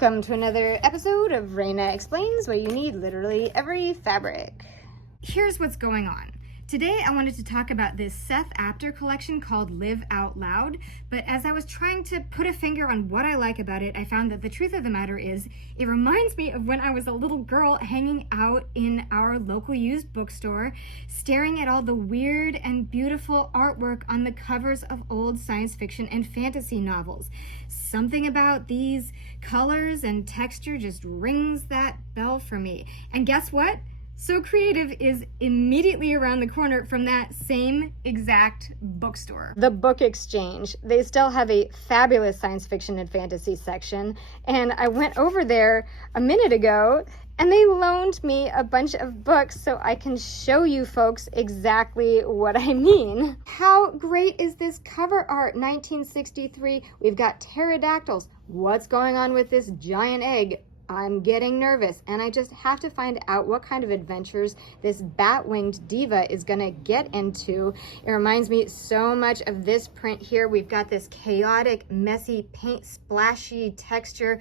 Welcome to another episode of Reyna Explains, where you need literally every fabric. Here's what's going on. Today I wanted to talk about this Seth Apter collection called Live Out Loud, but as I was trying to put a finger on what I like about it, I found that the truth of the matter is it reminds me of when I was a little girl hanging out in our local used bookstore, staring at all the weird and beautiful artwork on the covers of old science fiction and fantasy novels. Something about these colors and texture just rings that bell for me. And guess what? So Creative is immediately around the corner from that same exact bookstore. The Book Exchange. They still have a fabulous science fiction and fantasy section, and I went over there a minute ago and they loaned me a bunch of books so I can show you folks exactly what I mean. How great is this cover art? 1963. We've got pterodactyls. What's going on with this giant egg? I'm getting nervous, and I just have to find out what kind of adventures this bat-winged diva is gonna get into. It reminds me so much of this print here. We've got this chaotic, messy, paint splashy texture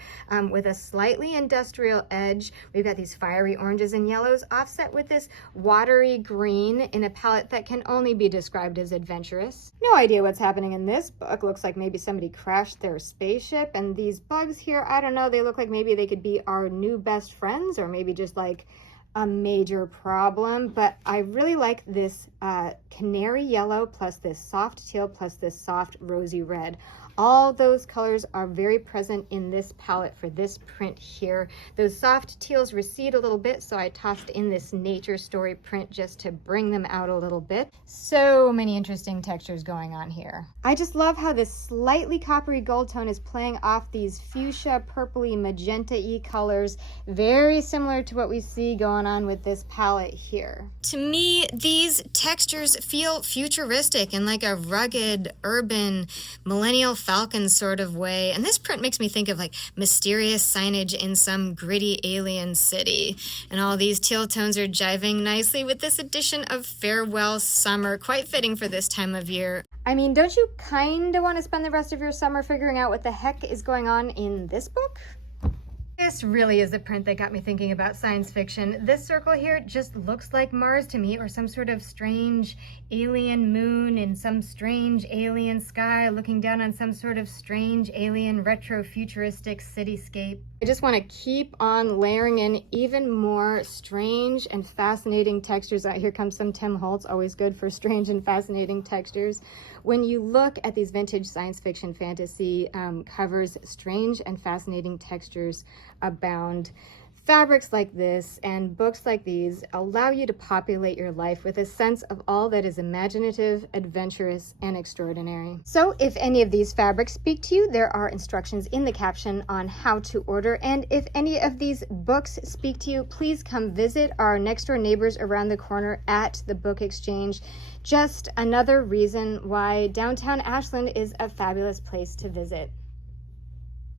with a slightly industrial edge. We've got these fiery oranges and yellows offset with this watery green in a palette that can only be described as adventurous. No idea what's happening in this book. Looks like maybe somebody crashed their spaceship, and these bugs here, I don't know, they look like maybe they could be our new best friends, or maybe just like a major problem. But I really like this canary yellow plus this soft teal plus this soft rosy red. All those colors are very present in this palette for this print here. Those soft teals recede a little bit, so I tossed in this nature story print just to bring them out a little bit. So many interesting textures going on here. I just love how this slightly coppery gold tone is playing off these fuchsia, purpley, magenta-y colors, very similar to what we see going on with this palette here. To me, these textures feel futuristic in like a rugged, urban, millennial Falcon sort of way, and this print makes me think of like mysterious signage in some gritty alien city. And all these teal tones are jiving nicely with this edition of Farewell Summer, quite fitting for this time of year. I mean, don't you kind of want to spend the rest of your summer figuring out what the heck is going on in this book? This really is the print that got me thinking about science fiction. This circle here just looks like Mars to me, or some sort of strange alien moon in some strange alien sky looking down on some sort of strange alien retro-futuristic cityscape. I just want to keep on layering in even more strange and fascinating textures. Here comes some Tim Holtz, always good for strange and fascinating textures. When you look at these vintage science fiction fantasy covers, strange and fascinating textures abound. Fabrics like this and books like these allow you to populate your life with a sense of all that is imaginative, adventurous, and extraordinary. So if any of these fabrics speak to you, there are instructions in the caption on how to order. And if any of these books speak to you, please come visit our next door neighbors around the corner at the Book Exchange. Just another reason why downtown Ashland is a fabulous place to visit.